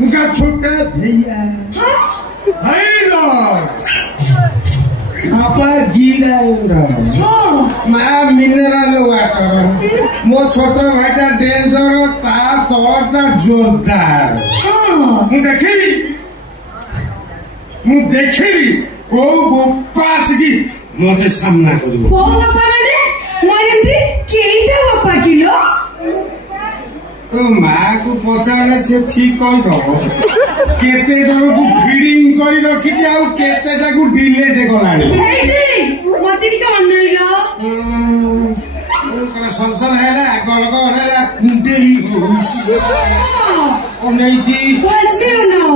उनका छोटा भैया आपा गिरा मैं मिनरल वाटर मो छोट भाईटा डेंजर ता तोटा जोरदार मु देखिरी ओ गोपास की मोते सामना करू ओ बापा रे मरंती केइटा बापा किलो तो माँ को पचारे से ठीक कही दब केते जन को फीडिंग करी रखी जे आ केते टा को डिलीट कलानी एठी मते टिका अनैलो कला संसन हैला गलग हैला कुंडेई ओनेची बसे नो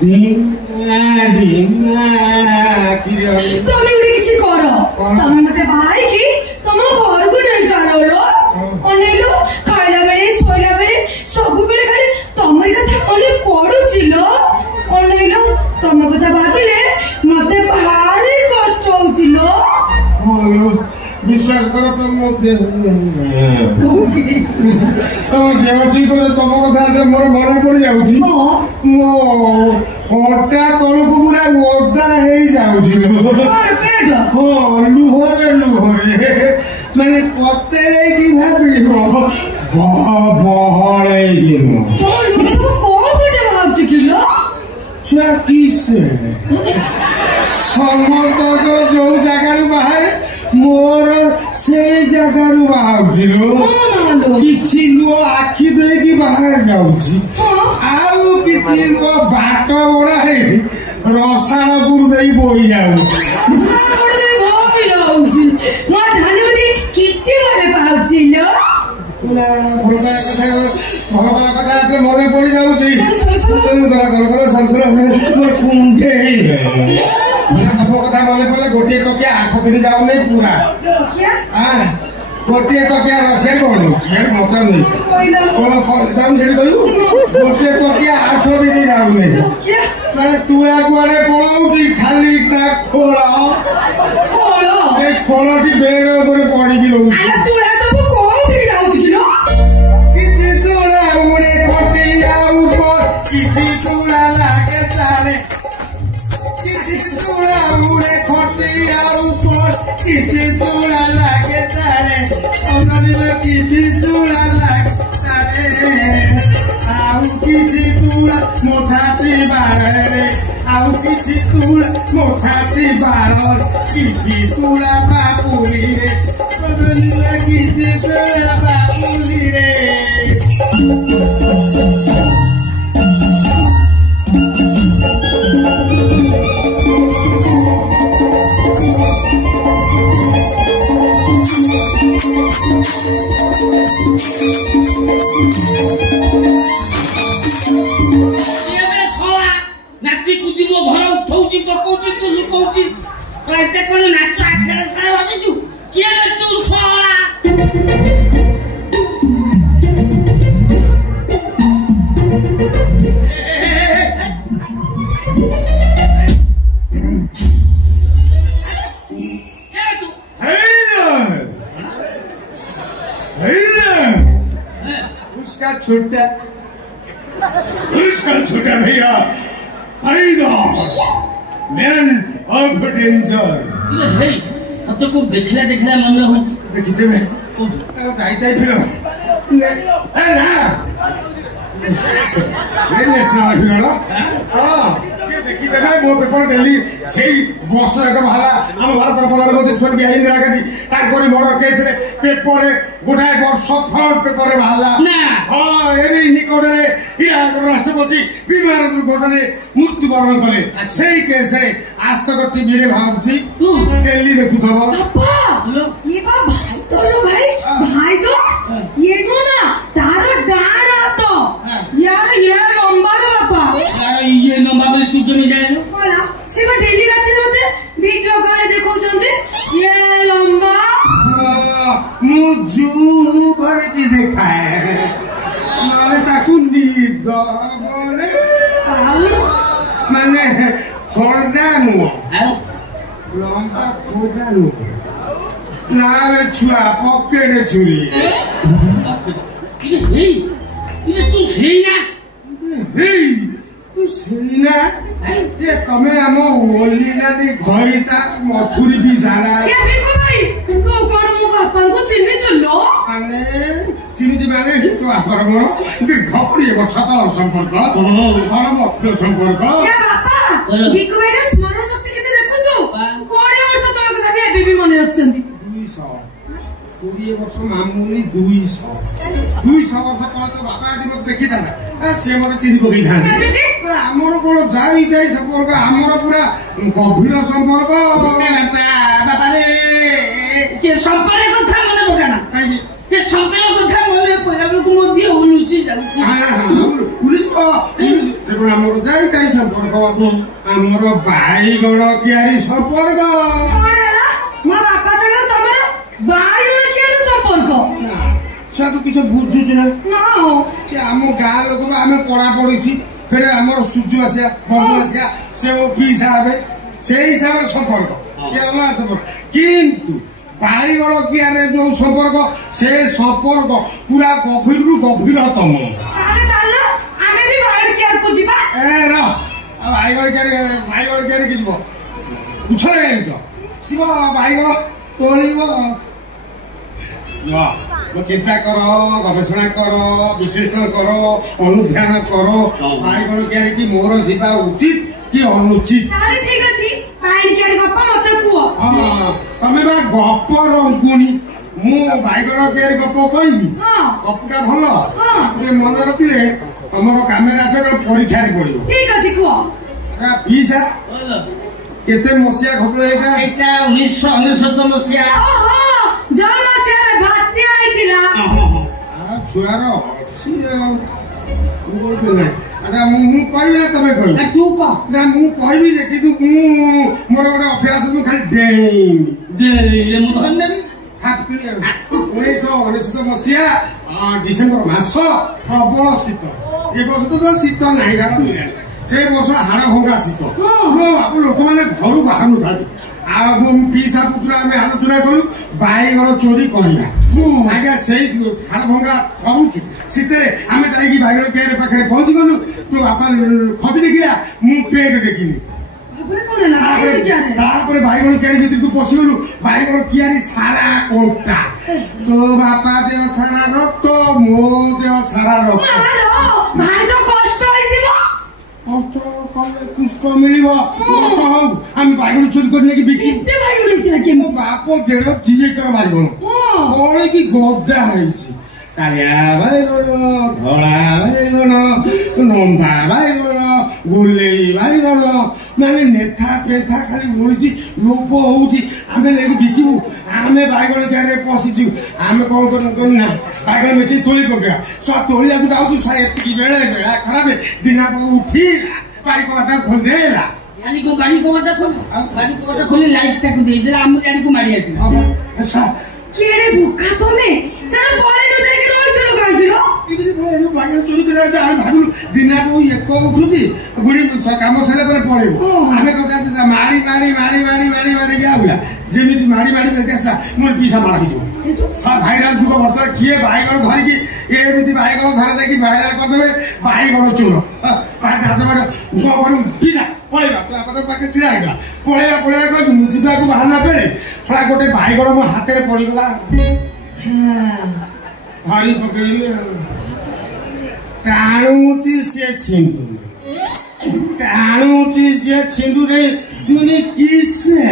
डिंग की तमे उडी किछि करो तमे मते भाई की तम घर को नै चालोलो अनैलो खाइला बेले सोइला बेले सब बेले खाली तमरी कथा मने पडुचिलो अनैलो तम कथा भाबिले मते भारी कष्ट होचिलो हेलो विश्वास करो तो मो देवची को तम कथा मोर मन पड़ जाउची मो कोटा तळु को पूरा ओदा हे जाउचिलो पेट लुहरे माने पते की भाबिलो बहळे गिनो तो लोग कोन बेटे भाबछ किलो छुआ किसे समस्त जो जगार बाहर मोर से जगार बाहर किछि लो आखि देकी बाहर जाउछि आउ किछि लो बाट बड़ा है रसालपुर देई बोई जाउछि मो धनवती किते बड़े पाउछि लो भगवान कथा मने पड़ी जाउछि कथा मने पड़े गोटे तकिया 8 दिन जाऊ नहीं पूरा गोटे तकिया रसे कौन मत नहीं गोटे तकिया 8 दिन जाऊ नहीं तुआ कुआड़े पड़ाऊँ खाली खोल खोलटी बेग पड़ी किछि तुला लागे तारे किछि तुला लागे तारे आउ किछि तुला मोछाती बारे आउ किछि तुला मोछाती बारो किछि तुला बापुली रे किछि तुला बापुली रे नाची कुदी मो घर उठौची पकौची तू लुकौची कहते कोन नाच आखेड़ सारा भाबिजु किए रे तू सोला उसका छोटा भैया मैन ऑफ डेंजर हे तो को देखला मन हो देखिते बे जाइताई फिर ए ना ले सारा फिर हां देखिते बे मो पेपर डेली सेही बस एक भाला हम भारत प्रधानमंत्री स्वर्गीय इंदिरा गांधी ताकरी मोर केस रे पेपर गोटाए वर्ष फ्रंट पेपर भाला ना हां एबी निकट रे इराक राष्ट्रपति विमान दुर्घटना मृत्युवरण कले सेही केस रे आज तक टीवी रे भाबछि डेली देखुथबो ये बा भाई तो लो भाई तो ये को ना तारो डान तो यार ये लंबा लो बापा यार ये लंबा बोले तू केमे जाएलो बोला से बा डेली रात रे मते वीडियो करे देखौ जंदे ये लंबा मु जूम भर की देखाए माने ताकू नींद बोले माने खोड़ा नु लंबा खोड़ा नु ना रे छुआ पॉकेट छुरी ये तू सही ना हे ସେଇନା ଏ ତମେ ଆମ ଓଲିନାନି ଘଇତା ମଥୁରୀ ବି ସାରା ଭାଇ ତୁ କଣ ମୋ ବାପାଙ୍କୁ ଚିହ୍ନିଛୁ ଲୋ? ମାନେ ଚିହ୍ନିଛି ମାନେ ତୁ ବାପାର ମୋର ଦୀର୍ଘ 20 ବର୍ଷ ତଳ ସମ୍ପର୍କ ଘର ମଫିଲ ସମ୍ପର୍କ। ବାପା ବିକୁ ଭାଇର ସ୍ମରଣ ଶକ୍ତି କେତେ ଦେଖୁଛୁ? 20 ବର୍ଷ ତଳ କଥା ବି ଏବେ ବି ମନେ ରଖିଛନ୍ତି। 20 ବର୍ଷ ମାମୁଲି 200 ବର୍ଷ ତଳେ ତ ବାପା ଆଜି ମତେ ଦେଖିଥାନ୍ତା ସେ ମତେ ଚିନି ପକେଇଥାନ୍ତେ। ଆମର କଣ ଯାଇ ସମ୍ପର୍କ ଆମର ପୁରା ଗଭୀର ସମ୍ପର୍କ। ବାପାରେ ସେ ସମ୍ପର୍କ କଥା ମନେ ପକାନା କାହିଁକି ସେ ସମ୍ପର୍କ କଥା ମନେ ପଡିଲା ବେଳକୁ ମୋ ଦିହ ଉଲୁଛି ଯାଉଛି। ଆମର ଯାଇ ସମ୍ପର୍କ ଆମର ବାଇଗଣ କିଆରି ସମ୍ପର୍କ। ମୋ ବାପା ସାଙ୍ଗରେ ତମର ବାଇଗଣ କିଆରି ସମ୍ପର୍କ? ଛୁଆ ତୁ କିଛି ବୁଝୁଛୁ ନା? ସେ ଆମ ଗାଁ ଲୋକ ଆମେ ପଢା ପଢିଛି ଫେରେ ଆମର ସୂର୍ଯ୍ୟ ଆସିଆ ବନ୍ଧୁ ଆସିଆ ସେ ମୋ ପିଇସା ହେବେ ସେଇ ହିସାବରେ ସମ୍ପର୍କ ସେ ଅଲଗା ସମ୍ପର୍କ। କିନ୍ତୁ ବାଇଗଣ କିଆରେ ଯୋଉ ସମ୍ପର୍କ ସେ ସମ୍ପର୍କ ପୁରା ଗଭୀରରୁ ଗଭୀରତମ। ଆମେ ବି ବାଇଗଣ କିଆରକୁ ଯିବା। ବାଇଗଣ କିଆରେ କି ଯିବ ଉଛରେ ଯିବ ବାଇଗଣ ତୋଳିବ। ଚିନ୍ତା କର ଗବେଷଣା କର ବିଶ୍ଳେଷଣ କର ଅନୁଧ୍ୟାନ କର ବାଇଗଣ କିଆରି କି ମୋର ଯିବା ଉଚିତ କି ଅନୁଚିତ। ଠିକ ଅଛି ବାଇଗଣ କିଆରି ଗପ ମତେ କୁହ। ତମେ ବା ଗପ ରଙ୍ଗୁଣି ମୁଁ ବାଇଗଣ କିଆରି ଗପ କହିବି। ଗପଟା ଭଲ ମନେ ରଖିଲେ ତମର କାମରେ ଆସ ପରୀକ୍ଷାରେ ପଡିବ। ଠିକ ଅଛି କୁହ। ପିଇସା କେତେ ମସିହା ଘଟଣା ଏଇଟା? ଏଇଟା 1999 ମସିହା। ଯୋଉ ମସିହାରେ ବାତ୍ୟା ହେଇଥିଲା। ଛୁଆର ଅଛି ଆଉ ନାହିଁ। ଆଚ୍ଛା ମୁଁ କହିବି ନା ତମେ କହିବି? ତୁ କହ ନା ମୁଁ କହିବି ଯେ କିନ୍ତୁ ମୁଁ ମୋର ଗୋଟେ ଅଭ୍ୟାସ ମୁଁ ଖାଲି ଡେଇଁରେ ମୁଁ ଧରିନେବି। 1999 ମସିହା ଡିସେମ୍ବର ମାସ ପ୍ରବଳ ଶୀତ। ଏ ବର୍ଷ ତ ଶୀତ ନାହିଁ ସେ ବର୍ଷ ହାଡ଼ ଭଙ୍ଗା ଶୀତ। ଲୋକମାନେ ଘରୁ ବାହାରୁଥାନ୍ତି ଆଉ ମୋ ପିଇସା ପୁତୁରା ଆମେ ଆଲୋଚନା କଲୁ ବାଇଗଣ ଚୋରି କରିବା। ଆଜ୍ଞା ସେଇ ହାଡ଼ ଭଙ୍ଗା କରୁଛୁ ଶୀତରେ ଆମେ ଯାଇକି ବାଇଗଣ କିଆରି ପାଖରେ ପହଞ୍ଚି ଗଲୁ। ତୋ ବାପା ଖଦି ଦେଖିଲା ମୁଁ ପ୍ଲେଟ ଦେଖିନି। ତାପରେ ବାଇଗଣ କିଆରି ଭିତରକୁ ପଶିଗଲୁ ବାଇଗଣ କିଆରି ସାରା କଣ୍ଟା। ତୋ ବାପା ଦେହ ସାରା ରକ୍ତ ମୋ ଦେହ ସାରା ରକ୍ତ। କୃଷ୍ଣ ମିଳିବ ହଉ ଆମେ ବାଇଗଣ ଚୋରି କରି ନେଇକି ବିକି। ମୋ ବାପ 1.5 ଏକର ବାଇଗଣ ପଳେଇକି ଗଦା ହେଇଛି। କାଳିଆ ବାଇଗଣ ଧଳା ବାଇଗଣ ଲମ୍ବା ବାଇଗଣ ଗୋଲେଇ ବାଇଗଣ ମାନେ ନେଥା ପେଥା ଖାଲି ଓଳିଛି ଲୋପ ହଉଛି। ଆମେ ନେଇକି ବିକିବୁ। ଆମେ ବାଇଗଣ କିଆରିରେ ପଶିଛୁ। ଆମେ କଣ କରୁ ନା ବାଇଗଣ ମିଶେଇ ତୋଳି ପକେଇବା ତୋଳିବାକୁ ଯାଉଛୁ ଏତିକି ବେଳେ ବେଳା ଖରାପ ଦିନ ଉଠିଲା ବାଡ଼ି କବାଟା ଖୋଲିଦେଲା। ବାଡ଼ି କବାଟା ଖୋଲି ଲାଇଟ୍ ଟାକୁ ଦେଇଦେଲା ଆମ ଗାଡ଼ିକୁ ମାରି ଆସିଲା। କେଡ଼େ ବୋକା ତମେ ସେଟା ପଳେଇ ନ ଯାଇକି ରହିଥିଲ କାହିଁକି? ବାଇଗଣ ଚୋରି କରିବା ଆମେ ଭାବିଲୁ ଦିନକୁ ଏକ ଉଠୁଛି ବୁଢ଼ୀ କାମ ସରିଲା ପରେ ପଳେଇବୁ। ଆମେ ମାରି ମାରି ମାରି ମାରି ମାରି ମାରିକି ଆଉଲା ଯେମିତି ମାରି ମାରି ମାରିକି ଆସିଲା ମୋର ପିଇସା ମାରା ହେଇଯିବ। ଭାଇରାଲ ଯୁଗ ବର୍ତ୍ତମାନ କିଏ ବାଇଗଣ ଧରିକି ଏମିତି ବାଇଗଣ ଧରା ଦେଇକି ଭାଇରାଲ କରିଦେବେ ବାଇଗଣ ଚୋର। ପିଇସା ପଳେଇବା ପାଖରେ ଛିଡ଼ା ହେଇଗଲା ପଳେଇବା ମୁଁ ଯିବାକୁ ବାହାରିଲା ବେଳେ ଛଡ଼ା ଗୋଟେ ବାଇଗଣ ମୋ ହାତରେ ପଡ଼ିଗଲା। ଧରି ପକେଇଲି ଟାଣୁଛି ସିଏ ଛିଣ୍ଡୁନି ଟାଣୁଛି ଯିଏ ଛିଣ୍ଡୁନି କିସେ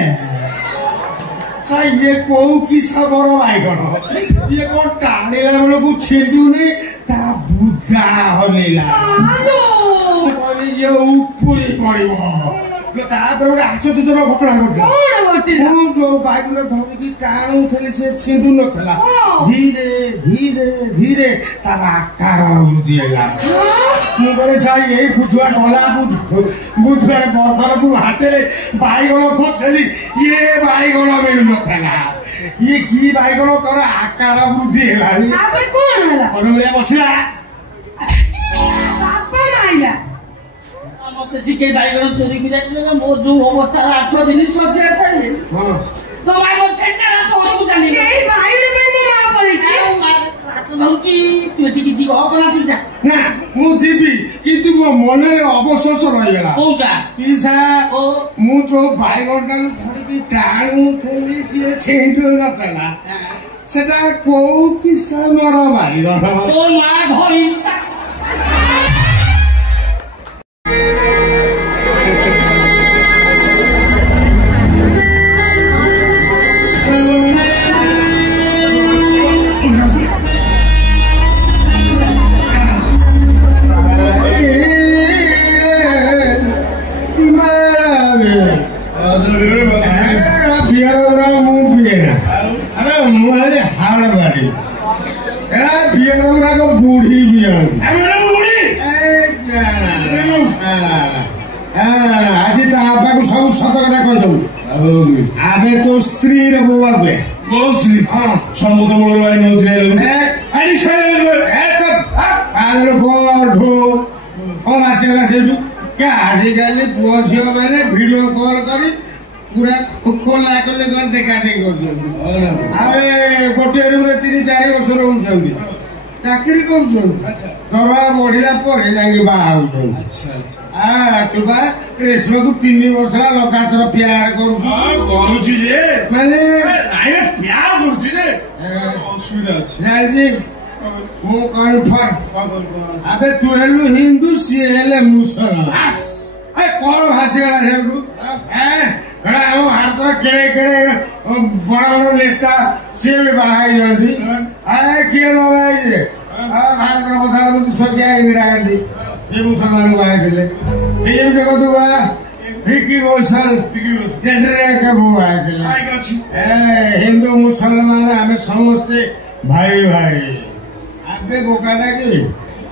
ଇଏ କୋଉ କିସ ବର ବାଇଗଣ ଇଏ କଣ ଟାଣିଲା ବେଳକୁ ଛିଣ୍ଡୁନି ତା ବୁଧା ହଲିଲା ଇଏ ଉପୁରି ପଡିବ। ତାପରେ ଗୋଟେ ଆଶ୍ଚର୍ଯ୍ୟଜନକ ଘଟଣା ଘଟିଲା। ମୁଁ ଯୋଉ ବାଇଗଣ ଧରିକି ଟାଣୁଥିଲି ସେ ଛିଣ୍ଡୁ ନଥିଲା। ଧୀରେ ଧୀରେ ଧୀରେ ତାର ଆକାର ବୃଦ୍ଧି ହେଲା। ମୁଁ କହିଲି ସାର୍ ଏଇ ବୁଧୁଆ ଗଲା ବୁଧୁଆରେ ବର୍ଦ୍ଧନପୁର ହାଟରେ ବାଇଗଣ ଖୋଜିଲି ଇଏ ବାଇଗଣ ମିଳୁନଥିଲା। ଇଏ କି ବାଇଗଣ ତାର ଆକାର ବୃଦ୍ଧି ହେଲାନି। ଅନୁଳିଆ ବସିଲା ମତେ ଶିଖେଇ ବାଇଗଣ ଚୋରିକି ଯାଇଥିଲେ ମୋ ଯୋଉ ଅବସ୍ଥା 8 ଦିନ ସଜା ଥାଏ ତ ଆମ ଛେଣ୍ଡା ଘରକୁ ଜାଣିଲି ଭାବୁଛି ତୁ ଏଠିକି ଯିବ କଣା ତୁଟା ନା ମୁଁ ଯିବି କିନ୍ତୁ ମୋ ମନରେ ଅବଶୋଷ ରହିଗଲା କୋଉଟା ପିସା ମୁଁ ଯୋଉ ବାଇଗଣଟାକୁ ଧରିକି ଟାଣୁଥିଲି ସିଏ ଛିଣ୍ଡୁ ନଥିଲା ସେଟା କୋଉ କିସମର ବାଇଗଣ ତୋ ମା ଧରି बुढ़ी भी आज आपा को सब सत कथा कहदू आबे तो स्त्री रे बोवा बे मो स्त्री हां समुद्र मूल वाली नौतरी आई से आलो ढो ओ मासेला सेटू क्या आजि गाली पुओ झियो माने वीडियो कॉल करी पूरा खोला कले कर देखा देखी करछन आबे गोटे रूम रे 3-4 वर्ष रहउछन चाकरी करछन दरवा बढ़िला पर जाई बाहा होछन अच्छा तू बा रेशमा को 3 वर्ष लगातार प्यार करूची जे माने आइना प्यार करूची जे असुविधा अछि जाजी मु कन्फर्म अबे तू हेलु हिंदू सी हेले मुसलमान ए कोन हासी गला हेलु गड़ा हम हाथ केड़े केड़े बड़ बड़ नेता से भी बाहाई जल्दी के लगाई जे भारत प्रधान मंत्री सोनिया इंदिरा गांधी ये मुसलमान को आए थे ये जगह तो हुआ विकी कौशल केंद्रीय के वो आए थे हिंदू मुसलमान हमें समझते भाई भाई अबे बोकाना की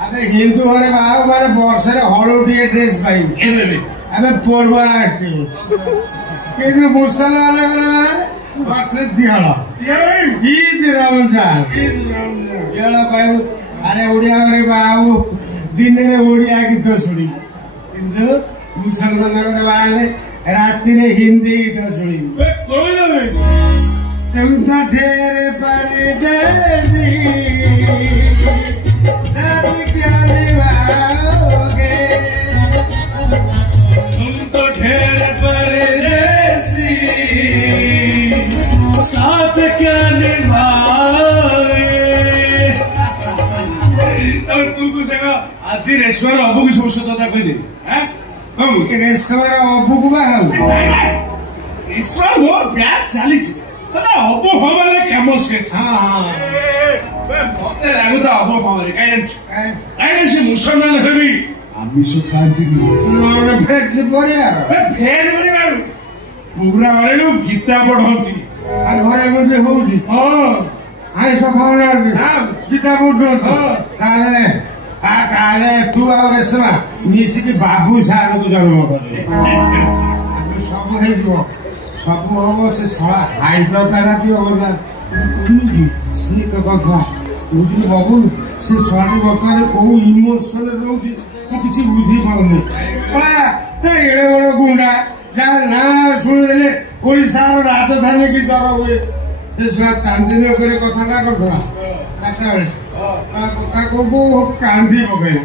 अबे हिंदू हरे बाहर मारे वर्ष रे हळुटी ड्रेस पाई अबे पोरवा किंतु मुसलमान वर्ष दिहळ ई दिरावन सा येला पाई अरे उड़िया रे बाबू दिन रे ओडिया गीत शुणी किंतु मुसलमान बाले राति रे हिंदी गीत शुणी तुम तो ठेरे परदेसी सब क्या निभाओगे तुम तो ठेरे परदेसी साथ क्या निभाओगे तुमको सेवा आज रेश्वर अबू की सौषधता कह दे रेश्वर अबू को बाहु ईश्वर मोर प्यार चली अबू हमारे फेमस के मत लगुता अबू हमारे कहीं से मुसलमान हेबी आमिष खाती भेज बढ़िया भेज बढ़िया पूरा वाले लोग गीता पढ़ती घरे मध्य होउची आइस खाउना गीता पढ़ुछन ताले तू आ रेशमा मिसिकी बाबू सार को जन्म करे सब हेजो सब हम से सला हाइदर ताराती हो ना से कथा बुझी बाबू से सलाटी बकार को इमोशन रहउची मु किछि बुझी पाउनी एड़े बड़ गुंडा जा ना सुन देले ओडिसा राजधानी की जर हुए चांदनी करे कथा ना करथला काटा बेले कथा को कांदी पकैला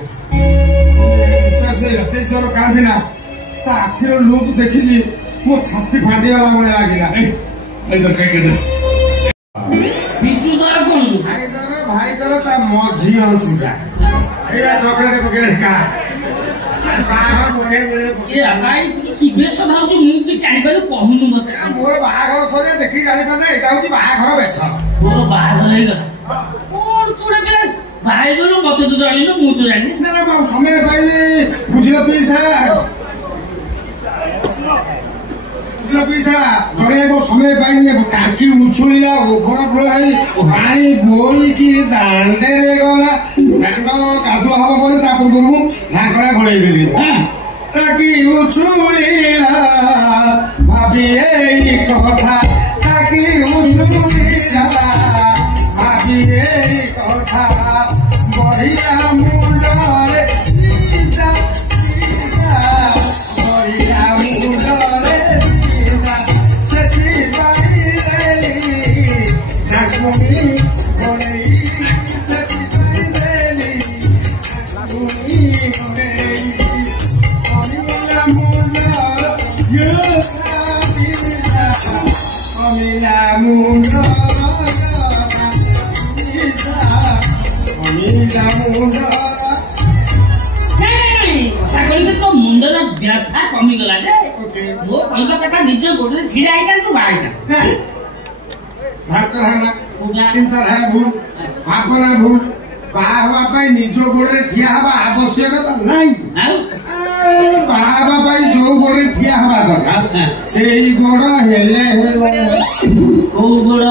से जोर कांदी ना ता आखिर लोक देखिली मो छाती फाटी गला बळे लागिला इधर कह के दे बिजू दर कोन भाई दर ता मझी अंशुटा एया चॉकलेट पकड़े का ये भाई की बेस धाउची मु की जानि पानु कहूनु मते मोर बाहाघर सरे देखि जानि पाने एटा होची बाहाघर बेस मोर बाहाघर हे गला कोन तोडे बेला भाई गलो मते तो जानि न मु तो जानि ना ना बाबू समय पाइले बुझिलो पैसा घरे समय पाइने टाकी उछुलिला ओभर फुलाई पानी बोईकी दांडे रे गला दांड कादुआ हब बोले ता पूर्वरु ढाकड़ा घोड़ेई देली टाकी उछुलिला भाभी एई कथा टाकी उछुलिला भाभी एई कथा बढ़िया मुंडरे सीधा सीधा बढ़िया मुंडरे That's ଅମିଲା ମୁଣ୍ଡ ଅମିଲା ମୁଣ୍ଡ ତ ମୁଣ୍ଡର ବ୍ୟଥା କମିଗଲା ଯେ ମୋ କହିବା କଥା ନିଜ ଗୋଡରେ ଛିଡା ହେଇଥା ତୁ ବାହାରିଥା ଚିନ୍ତାଧାରା ଭୁଲ ଭାବନା ଭୁଲ ବାହା ହେବା ପାଇଁ ନିଜ ଗୋଡରେ ଠିଆ ହେବା ଆବଶ୍ୟକତା ନାହିଁ ବାହା ହେବା ପାଇଁ ଯୋଉ ଗୋଡରେ ଠିଆ ହେବା କଥା ସେଇ ଗୋଡ ହେଲେ କୋଉ ଗୋଡ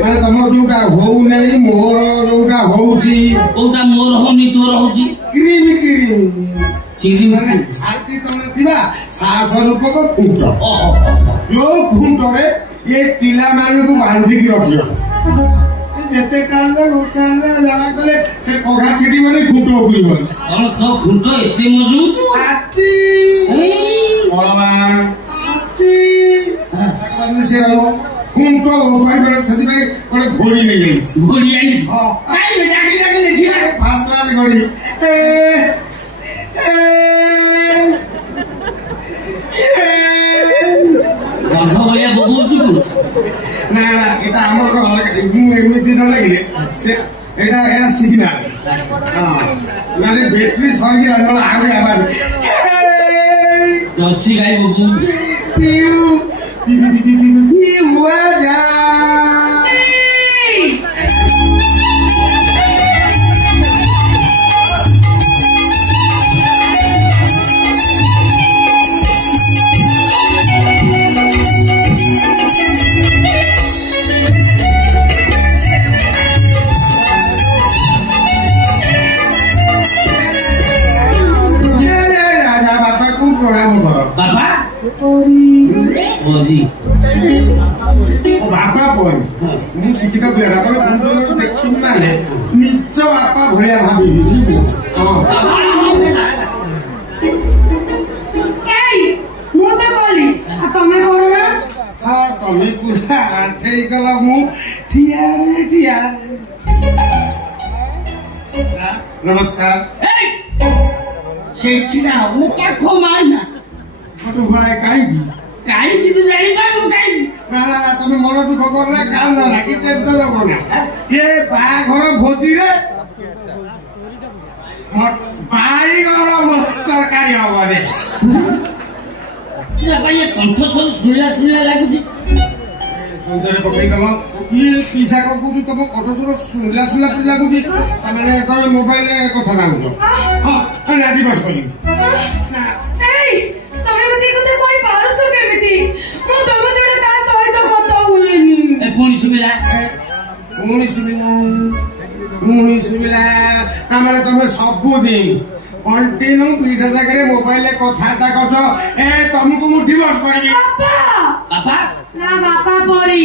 ମାନେ ତମର ଯୋଉଟା ହଉନାହିଁ ମୋର ଯୋଉଟା ହଉଛି କୋଉଟା ମୋର ହଉନି ତୋର ହଉଛି କ୍ରିମ ମାନେ ଛାତି ତଳେ ଥିବା ସାହସ ରୂପକ ଖୁଣ୍ଟ ଯୋଉ ଖୁଣ୍ଟରେ ଏ ପିଲାମାନଙ୍କୁ ବାନ୍ଧିକି ରଖିବ ଯେତେ ଟାଣିଲେ ଘୋଷା ହେଲେ ଯାହା କଲେ ସେ ପଘା ଛିଡ଼ିବନି ଖୁଣ୍ଟ ଉପୁରିବ ଖୁଣ୍ଟ ଏତେ ମଜବୁତ ହାତୀ ବଳବାନ ହାତୀ ସେ ରହିବ ଖୁଣ୍ଟ ଉପାରି ସେଥିପାଇଁ ଗୋଟେ ଘୋଡ଼ି ନେଇଯାଇଛି ଘୋଡ଼ି ଆଣି ଦେଖିବା ଫାର୍ଷ୍ଟ କ୍ଲାସ ଘୋଡ଼ି ଗନ୍ଧ ଭଳିଆ ବୋବଉଛୁ ନା ନା এটা ଆମର ମୁଁ ଏମିତି ନ ଲାଗିଲେ এটা এটা ସିଗ୍ନାଲ ମାନେ ବ୍ୟାଟେରୀ ସରିଗଲା ନହେଲେ ଆହୁରି ଆବାଜ ଅଛି ଗାଈ ବୋବଉଛୁ ପିଉ ପିଉ ଯା ବାପା ବାପା ପରି ମୁଁ ଶିକ୍ଷିତ ପିଲାଟା ତମେ ଦେଖିବି ମାନେ ନିଜ ବାପା ଭଳିଆ ଭାବିବି ମୁଁ ତ କଲି ତମେ କର ନା ତମେ ପୁରା ଆଠେଇ ଗଲ ମୁଁ ଠିଆରେ ନମସ୍କାର ସେଇଟା ମୁଁ ପାଖ ମାରିନା ଛୋଟ ଭାଇ କାହିଁକି କାହିଁକି ତୁ ଜାଣିପାରୁନୁ କାହିଁକି ନା ନା ତମେ ମନ ଦୁଃଖ କରନା କାନ୍ଦ ନା କି ଟେନସନ ହବ ନା ଏ ବାହାଘର ଭୋଜିରେ ବାଇଗଣ ତରକାରୀ ହବ ରେ କଣ୍ଠ ସବୁ ଶୁଣିଲା ଲାଗୁଛି ପକେଇଦେଲ ଇଏ ପିସା କହୁଛି ତମ କଣ୍ଠ ସବୁ ଶୁଣିଲା ଲାଗୁଛି ତାମାନେ ତମେ ମୋବାଇଲରେ କଥା ଲାଗୁଛ ହଁ ରାଜି ବସ କରିବି ତମେ ମତେ ଏ କଥା କହି ପାରୁଛ କେମିତି ମୁଁ ତମ ଛଡା କାହା ସହିତ କଥା ହୁଏନି ପୁଣି ଶୁଭିଲା ତାମାନେ ତମେ ସବୁଦିନ କଣ୍ଟିନ୍ୟୁ ପିସା ଜାଗାରେ ମୋବାଇଲରେ କଥାବାର୍ତ୍ତା କରୁଛ ଏ ତମକୁ ମୁଁ ଡିଭୋର୍ସ କରିବି ବାପା ନା ବାପା ପରି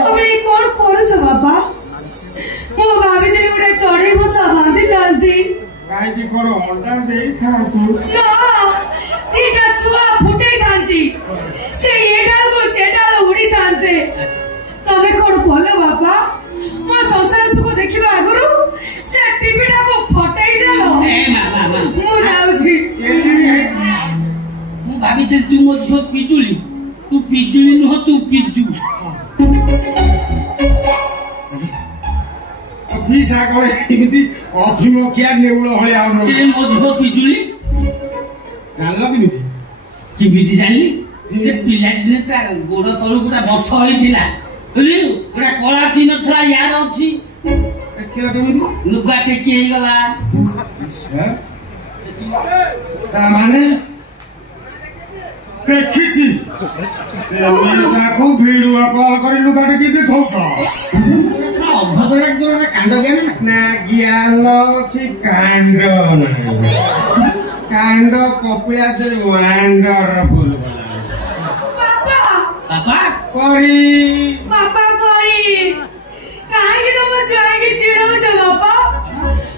ତମେ କଣ କରୁଛ ବାପା ମୁଁ ଭାବିଥିଲି ଗୋଟେ ଚଢେଇ ବସା ବାନ୍ଧିଥାନ୍ତି କାହିଁକି କଣ ଅଣ୍ଡା ଦେଇଥାନ୍ତୁ ନା ଦିଟା ଛୁଆ ଫୁଟେଇଥାନ୍ତି ସେ ଏଡାଳକୁ ସେଡାଳ ଉଡିଥାନ୍ତେ ତମେ କଣ କଲ ବାପା ମୋ ଶ୍ୱଶୁର ଦେଖିବା ଆଗରୁ ସେ ଟିଭିଟାକୁ ଫଟେଇ ଦେଲ ମୁଁ ଯାଉଛି ମୁଁ ଭାବିଥିଲି ତୁ ମୋ ଝିଅ ପିଜୁଳି ତୁ ପିଜୁଳି ନୁହଁ ତୁ ପିଜୁ ପିସା କଣ ଏମିତି ଅଖିମଖିଆ ନେଉଳ ଭଳିଆ ମୋ ଝିଅ ପିଜୁଳି ଜାଣିଲ କେମିତି ଜାଣିଲି ପିଲାଦିନେ ତା ଗୋଡ ତଳୁ ଗୋଟା ବଥ ହେଇଥିଲା ବୁଝିଲୁ ଗୋଟା କଳା ଚିହ୍ନ ଥିଲା ୟାର ଅଛି ଦେଖିଲ କେମିତି ଲୁଗା ଟେକି ହେଇଗଲା ତାମାନେ ଦେଖିଛି ତାକୁ ଭିଡିଓ କଲ କରି ଲୁଗା ଟେକି ଦେଖଉଛ ଅଭଦ୍ର କାଣ୍ଡ ଜ୍ଞାନ ନା ଜ୍ଞାନ ଅଛି କାଣ୍ଡ ନାହିଁ କାଣ୍ଡ କପିଳାସ ୱାଣ୍ଡରଫୁଲ ବାପା ପରି କାହିଁକି ତମ ଛୁଆକି ଚିଡଉଛ ବାପା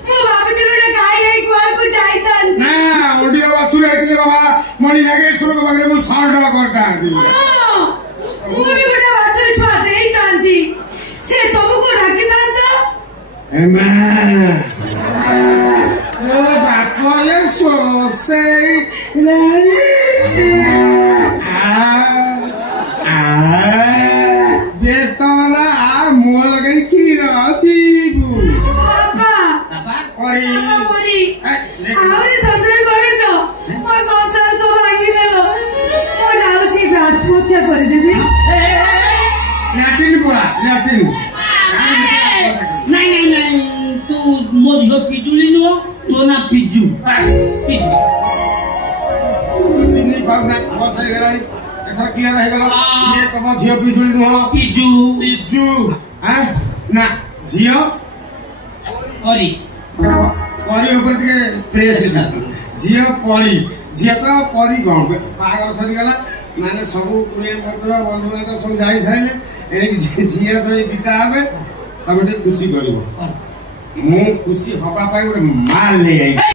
ମୁଁ ଭାବିଥିଲି ଗୋଟେ ଗାଈ ଗାଈ କୁଆକୁ ଯାଇଥାନ୍ତି ନା ଓଡିଆ ବାଛୁର ହେଇଥିଲେ ବାବା ମଣି ନାଗେଶ୍ୱରଙ୍କ ପାଖରେ ମୁଁ ଶହ କରିଥାନ୍ତି ମୁଁ ବି ଗୋଟେ ବାଛୁରୀ ଛୁଆ ଦେଇଥାନ୍ତି ସେ ତମକୁ ଡାକିଥାନ୍ତା ବାପ देवी आउरी सदन करेछ म संसार तो भागी देलो म जाउछि आत्महत्या कर देबी लैट्रिन बोला लैट्रिन नहीं तू मो झियो पिजुली नुह तो ना पिजु पिजु चिन्नी पाउना बस हे गराई एथर क्लियर हे गला ये तम झियो पिजुली नुह पिजु पिजु हां ना झियो परी परी ऊपर के प्रेस झियो परी झियो तो परी गण पागल सरी गला माने सब कुनिया मत्र बंधु बांधव सब जाई साइले एने झियो तो बिता आबे तब खुशी करिवो मु खुशी हवा पाई माल ले आई।